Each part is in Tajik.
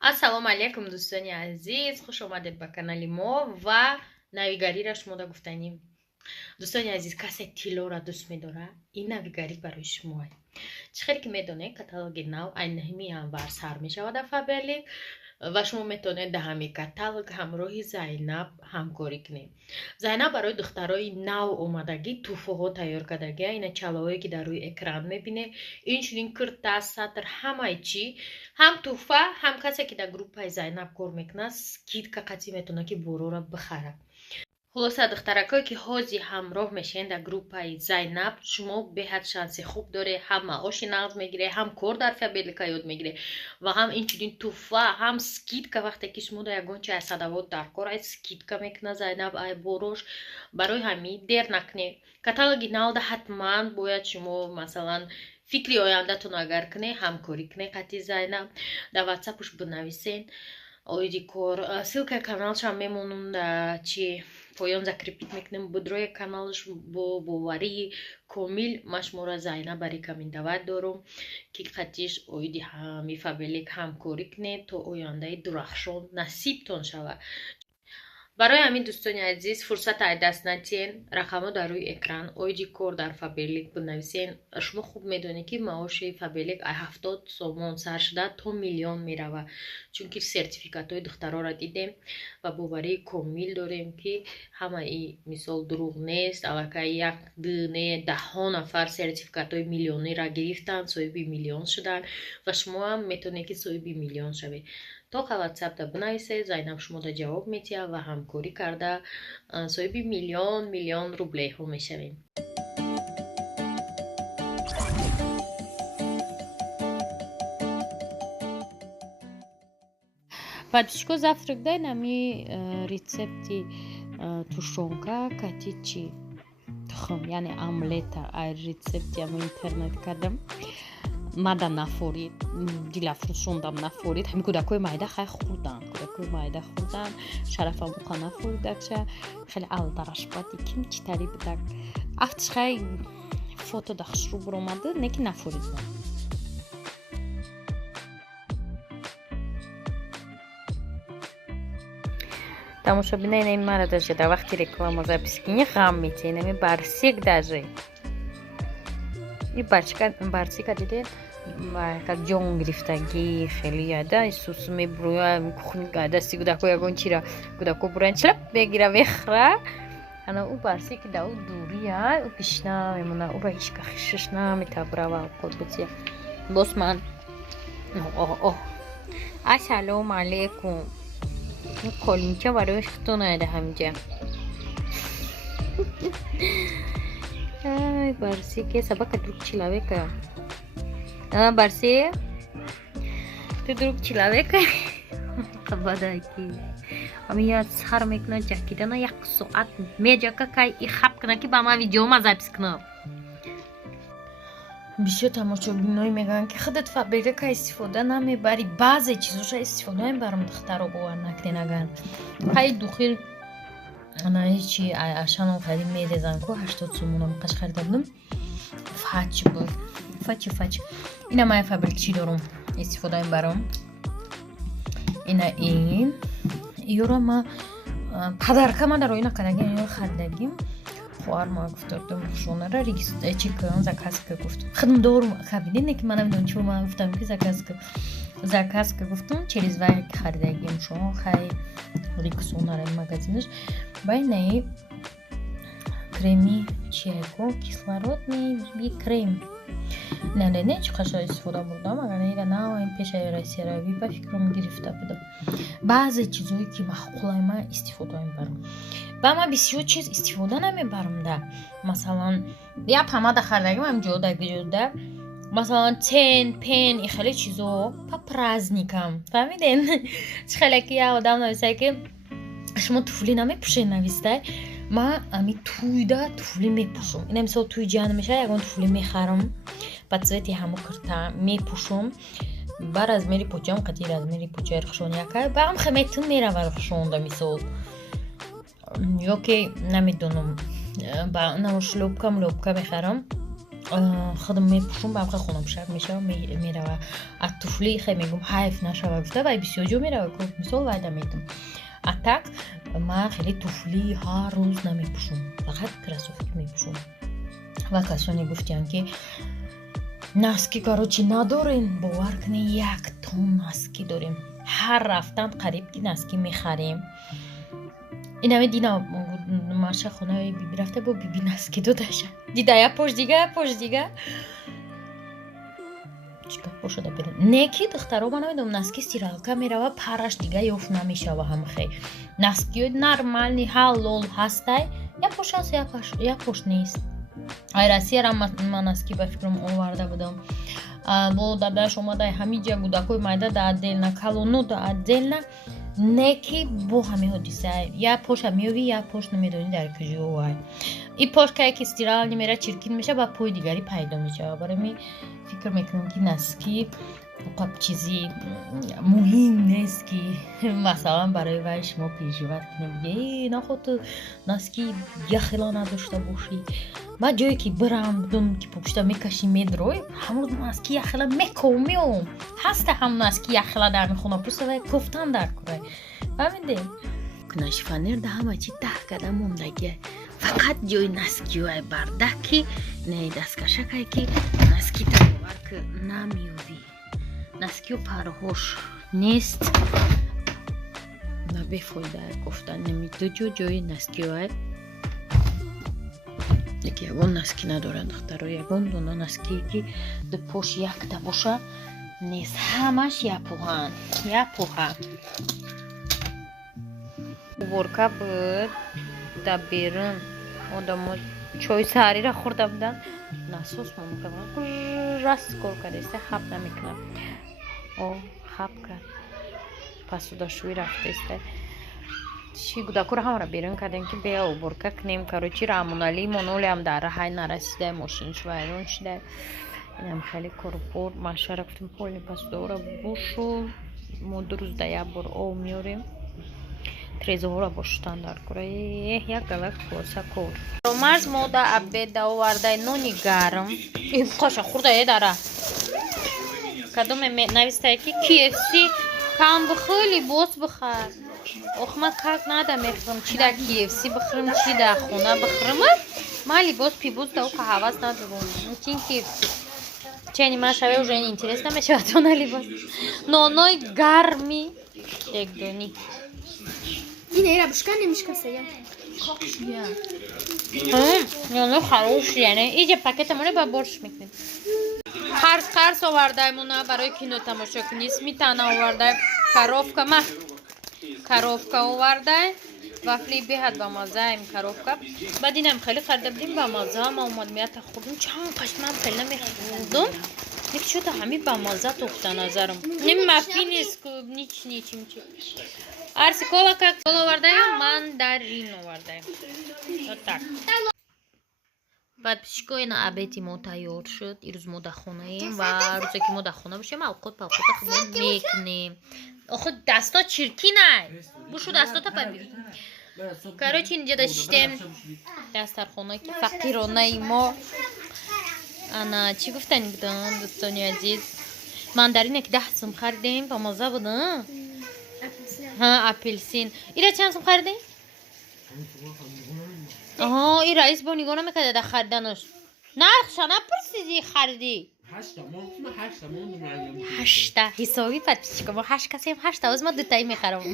ассалому алейкум дӯстони азиз, хуш омадед ба канали мо ва навигариро шумо да гуфтаним. дӯстони азиз, касе тиллоро дӯст медорад? Ин навигарӣ барои шумоа. чӣ хеле ки медонед, каталоги нав айни 9 январ сар мешавад дар Faberlic ва шумо метавонед дар ҳамин каталог ҳамроҳи Зайнаб ҳамкорӣ кунед. Зайнаб барои духтарои нав омадагӣ туҳфаҳо тайёр кардагӣ. Ина чалаҳое ки дар рӯи экран мебинед, инчунин курта, сатр, ҳамаи чӣ, ҳам туҳфа, ҳам касе ки дар группаи Зайнаб кор мекунад, скидка қатъӣ метавонад ки буроро бихарад. خلاصه دخترکایی که حاضی همراه میشین در گروپای زینب، شما بهت شانس خوب داره، هم معاش نقد میگیره، هم کار در فابریکا یاد میگیره و هم اینچنین توفا، هم سکید که وقتی که شما در یگان چه صدوات در کار ای سکید که میکنه زینب ای بروش، برای همین دیر نکنه. کاتالوگی نو ده حتما باید شما مثلا فکری آیندهتون اگر کنه همکاری کنه قطعی زینب در واتساپش بنویسین اویدی کار. ссылка каналش هم میمونم چی поён закрепить мекунем буд рӯи каналаш бо боварии комил. ман шуморо Зайнаб рекомендовать дорам ки қатъиш оиди ҳами Faberlic ҳамкорӣ кунед то ояндаи дурахшон насибтон шавад. барои ҳамин дӯстони азиз, фурсат ай даст надиҳен, рақамҳо дар рӯи экран, оиди кор дар Faberlic бинависен. шумо хуб медонед ки маоши Faberlic ай 70 сомон сар шуда то миллион меравад, чунки сертификатҳои духтароро дидем ва боварии комил дорем ки ҳамаи мисол дурӯғ нест. аллакай як дune даҳҳо нафар сертификатҳои миллионера гирифтанд, соҳиби миллион шуданд ва шумо ҳам метавонед ки соҳиби миллион шавед. то WhatsApp бинависед, Зайнаб шуморо ҷавоб медиҳад ва ҳамкорӣ карда соҳиби миллион рублеҳо мешавем. Батюшко, завтрак дай нам и рецепти тушонка, катичи тухм, яъне омлета. Ай рецепти ам интернет кардам. мада нафорид, дилафрӯшондам нафорид. ҳамин кӯдакҳои майда хай хурданд, кӯдакҳои майда хурданд. Шарафам уқа нафоридакша, хеле алдарашбади ким читари будак. Афтиш хай фото да хушрӯ буромади, не ки нафоридам. тамошобинаи ин мара даже да вақти реклама записи кини ғам метиҳем. барсик даже и барсика дидед как ҷон гирифтагӣ хеле яда сусу мебуроя кухни дасти кӯдако ягон чира кӯдако буран члап мегира мехӯра. ана ӯ барсик да ӯ дурия ӯ пишна мемона, ӯро ҳеч ка хишиш наметабрава овқот бутия. бос ман ассалому алейкум. қолинча барои хитон айда ҳамҷа. ай барси ке собака друг человека. барси ты друг человека. қабадаки амия сар мекуна ҷакидана як соат меҷака кай и хаб куна ки ба ман видеома запис куна. бисёр тамошобиноӣ мегӯянд ки худат Faberlic истифода намебарӣ, баъзе чизоша истифода мебарам, духтаро бовар накунед. агар ҳай духил ана ҳечи ашаном харидим мерезам ку 80 сомонам қаш харида будам. фач буд фач ина ман Faberlic чӣ дорам истифода мебарам. ина ин иёро ма падарка ма даро ина кадагим иёро харидагим. خواهر ما گفتم شونه را چی کنم زکاس که گفتم خدم دور خبیدی نه که من نمیدونم چون من گفتم که زکاس که گفتم через вай خریدگیم شما خیلی ریکسونه را مغازینش باینه کرمی چیه کو кислородный крем. نه چه قشای استفاده بردم اگر نه نه این پیشه رئیسی روی با فکرم گرفته بودم. بعضی چیزایی که معقولای من استفاده میبرم با من بسیار چیز استفاده نمیبرم ده. مثلا یا پماده خریدگیم هم جوده مثلا تن پن این خیلی چیزا پا پرازنیکم فهمیدین؟ چه خیلی که یه آدم نویسته که شما توفلی نمیپوشین نویسته من امی تویده توفلی میپوشم. این مثلا توی جان میشه یکان توفلی میخرم با цвети همو کرتا میپوشم. بر از میری پوچم قدیر از میری پوچه رخشون یکه با هم خمیتون میره و رخشون ده مثال یا که نمیدونم با نمو شلوبکا میخرم خودم میپوشم با خودم خونم شب میشه میره از طفلی خیلی میگم حیف نشه گفته و بسیار میره گفت مثال وعده میدم اتاق من خیلی طفلی هر روز نمیپوشم فقط کراسوفک میپوشم و کسانی گفتن که ناسکی کاروچی ندارین باور کنین 1 تن ناسکی داریم هر رفتن قریب که ناسکی میخریم این همه دینا مارشا خونه بیبی رفته با بیبی ناسکی دادشه دیده یا پشت دیگه چیکار پشده بریم نکی دخترها من نمیدونم ناسکی سیرالکا میره و پرش دیگه یوف نمیشه و هم خیلی ناسکی نرمالنی حلال هسته یا پشت هست یا پشت نیست айрасия ра ман аст ки ба фикрам оварда будам бо дадаш омада ҳамиҷа гудакои майда да отдельна калону да отдельна не ки бо ҳами ҳодиса я поша меёви я пош намедонӣ дар куҷо вай и пош кае ки стирал немера чиркин меша ба пои дигари пайдо мешава барои ми фикр мекунам ки наски қаб чизи муҳим нест ки масалан барои вай шумо пешиват кунем нахо ту наски яхела надошта бошӣ ба ҷое ки бирам будум ки пушта мекаши медрой ҳамон наски яхела мекомиом ҳаста ҳам наски яхела дар мехона пусава кофтан дар курай фаҳмиде кунаш фанер да ҳама чи таҳ када мондагия фақат ҷои наскиёй барда ки не дасткашакай ки наски табовар ки намиёвӣ наскиё парҳош нест на бефоида гуфтан намиду ҷои наскиёй яке ягон наски надорад духтаро ягон дона наски ки ду пош якта боша нест ҳамаш япӯҳан уборка буд да берун одамо чой саҳарира хӯрда будан насос раст кор кардаиста хаб намекунад хаб кард пасудашӯӣ рафтаиста чӣ гудакура ҳамара берун кардем ки бея уборка кунем карочи рамунали монолиам дар ҳай нарасида машинаш вайрон шуда инам хеле корупор машара гуфтем поли пасудора бошу мо 2 рӯз да як бор об меорем трезоҳора бошутан дар кора як галак хулоса кор марз мода абеда овардай нони гарм хоша хурдае дара кадоме навистае ки KFC кам бихӯли боз бихар ох ман как нада мехӯрам чи дар KFC бихӯрам чи дар хона бихӯрам ман либос пибоз да ока ҳавас надорам чин KFC чени ман шаве уже интерес намешавад она либос ноной гарми дегдони ина рабушка немишкасая ноной хорош яне иҷа пакетамоне ба борш мекунем қарс овардаемона барои кино тамошо кунӣ сметана овардаем коровка овардай вафли беҳад ба мазаем коровка баъд инам хеле харида будем ба маза ма омад меята хӯрдум чанд қашман хеле намехӯрдум ник шуда ҳами ба маза тухта назарам ним мафинис ничимчи арси кола как кола овардаем мандарин овардаем вот так подписчикои на обеди мо тайёр шуд ирӯз мо дар хонаем ва рӯзе ки мо дар хона бошем алқот палқота худмон мекунем охо даста чиркинай бушу дастота бабир короче инҷа даштем дастархона ки фақиронаи мо ана чӣ гуфтани будан дӯстони азиз мандарине ки 10 сум харидем ба моза будан апелсин ира чанд сум харидем ин раис бо нигоҳ намекарда дар хариданаш нархша напурсиди харидӣ 8 ҳисоби подписчика мо 8 касем 8 оз ма дутаи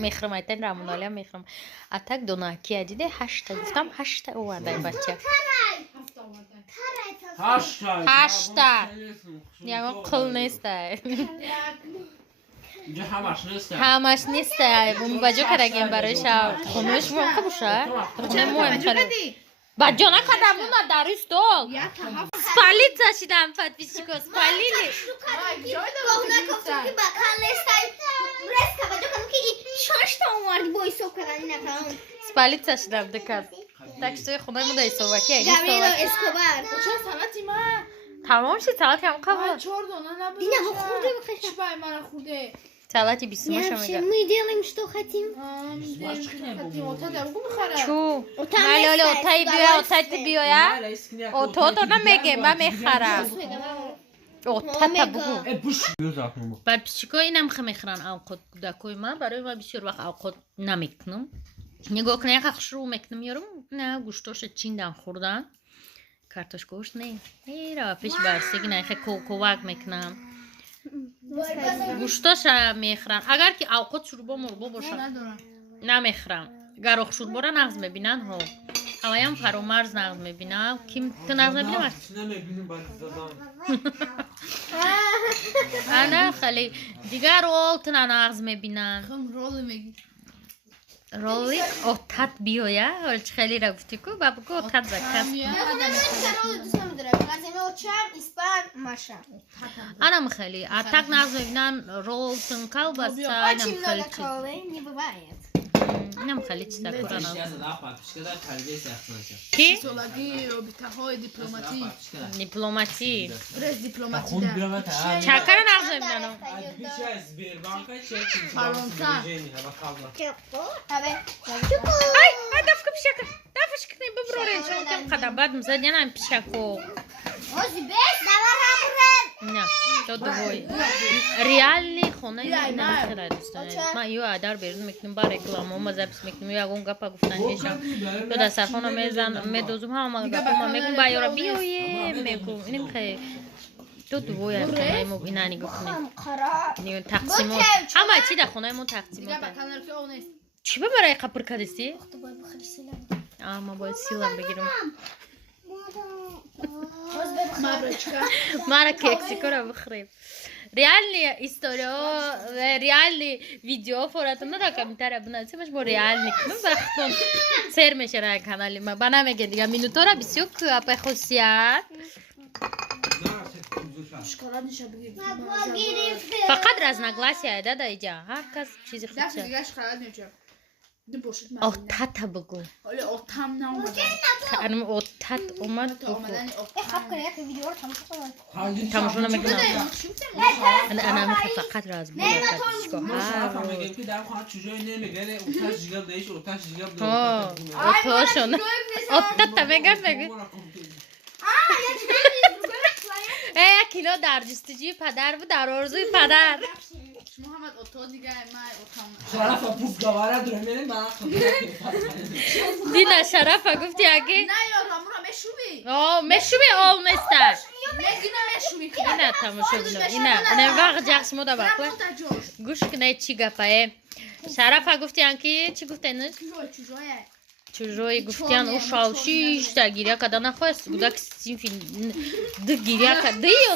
мехӯрам айтан рамуналиам мехӯрам атак донакия диде 8 гуфтам 8 овардай бача 8 ягон қул нестай ҳамаш нестай баҷо карагем барои шав хонаи шумо қабуша хонаи мо мехӯрем баҷо накардам уна дар истол спалит зашидам подписчико спалили спалит зашидам дикас так что хонаи мо да исоваки тамом шид салати ҳам қабул салати бисмаша Вообще, мега. мы делаем, что хотим. Чу. Малоло отай биё, отай ты биё я. Ото то намеге, ма мехарам. Ота та бугу. Подписчико инам хмехран авқот кудакои ма барои ма бисёр вақт авқот намекунам. Нигоҳ кунед яқа хушрӯ мекунам ёрум. На гӯштоша чиндан хӯрдан. Картош гӯшт не. Эра пеш барсиги на яқа ковак мекунам. гӯштоша мехӯрам. Агар ки авқот шӯрбо мурбо бошад намехӯрам. Гарох шӯрбора нағз мебинан ҳо. Ҳаваям фаромарз нағз мебинам. Ким ту нағз мебинам? Ана хали дигар рол ту нағз мебинам. Роли отат биёя. Ҳол чӣ хелира гуфтӣ ку? Бабуко отат закас. Анам хели. Атак нағз мебинам. Рол тун колбаса. Инам хали чиза куранам. Ки? Дипломатӣ. Чакара нағз мебинам. Ай, давка пишака. Давашка не боброре. Чонкам қадабад мзадянам пишако. Не, то двой. Реальный хона ина мехера дӯстон. Ман ё адар берун мекунам ба реклама ма запис мекунам ягон гапа гуфтан мешам. То дастархона мезан медозум ҳама гапа ма мегум ба ёра биёе мегум. Инем хе то двой хонаи мо ина нигоҳ кунед. Не тақсимот. Ҳама чи да хонаи мо тақсимот. Чӣ ба барои қапр кадисти? Ама бояд сила бигирам. Мара кексикора бихӯрем. Реальные история, реальные видео форатон на комментария бунависемаш бо реальник. Ну вақтон сер мешара канали ма. Ба намеге дига минутора бисёр кӯпа хусият. Фақат разногласия да иҷа. Ҳар кас чизи худша. Отата бугу. Ханум отат омад бугу. Тамошо намекунам. Ана фақат раз отошон. Отата мегам мегу. Кино дар ҷустуҷӯи падар буд, дар орзуи падар. Муҳаммад ото дига май отам. Шарафа пус гавара дурмени ма. Дина шарафа гуфти аги? На ёра, мура мешуби. Мешуби ол неста. Мегина мешуби. Ина тамошо бино. Ина не вақт ҷахш мода бақла. Гӯш кунай чӣ гапае. Шарафа гуфти анки чӣ гуфтенуш? Чужое. Чужое гуфтян у шалшишта гиря када нахост гудак синфи д гиря када д ё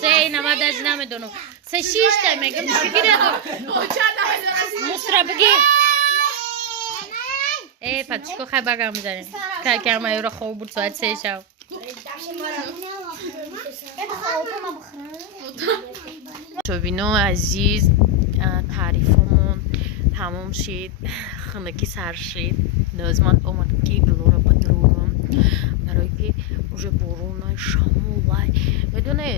се намадаж намедонам се шишта мегам шигира мустрабги патишко хай багам мизанем ка ама ёра хоб буд соат се шав шобино азиз таърифамон тамом шид хунакӣ сар шид лозимат омадам ки гулора падрӯрам барое ки уже борона шамолай медоне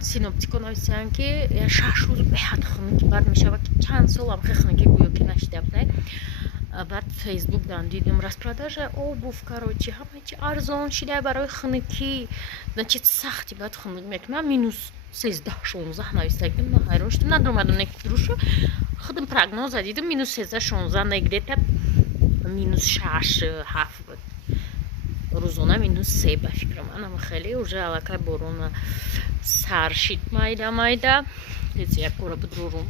синоптико нависиян ки 6 рӯз беҳад хунукӣ бад мешавад ки чанд солам хе хунукӣ гӯё ки нашидабне баъд фейсбук дан дидим распродажа обув короче ҳамаи чи арзон шида барои хунукӣ значит сахти баъд хунук мекунам минус 13-16 навистагим хайрон шудам надромадам некуд рӯшо худам прогноза дидам минус 13-16 не где-то минус 6-7 буд рӯзона минус 3 ба фикрам анам хеле уже аллакай борона сар шид майда майда ҳеҷ як кора буд рӯрум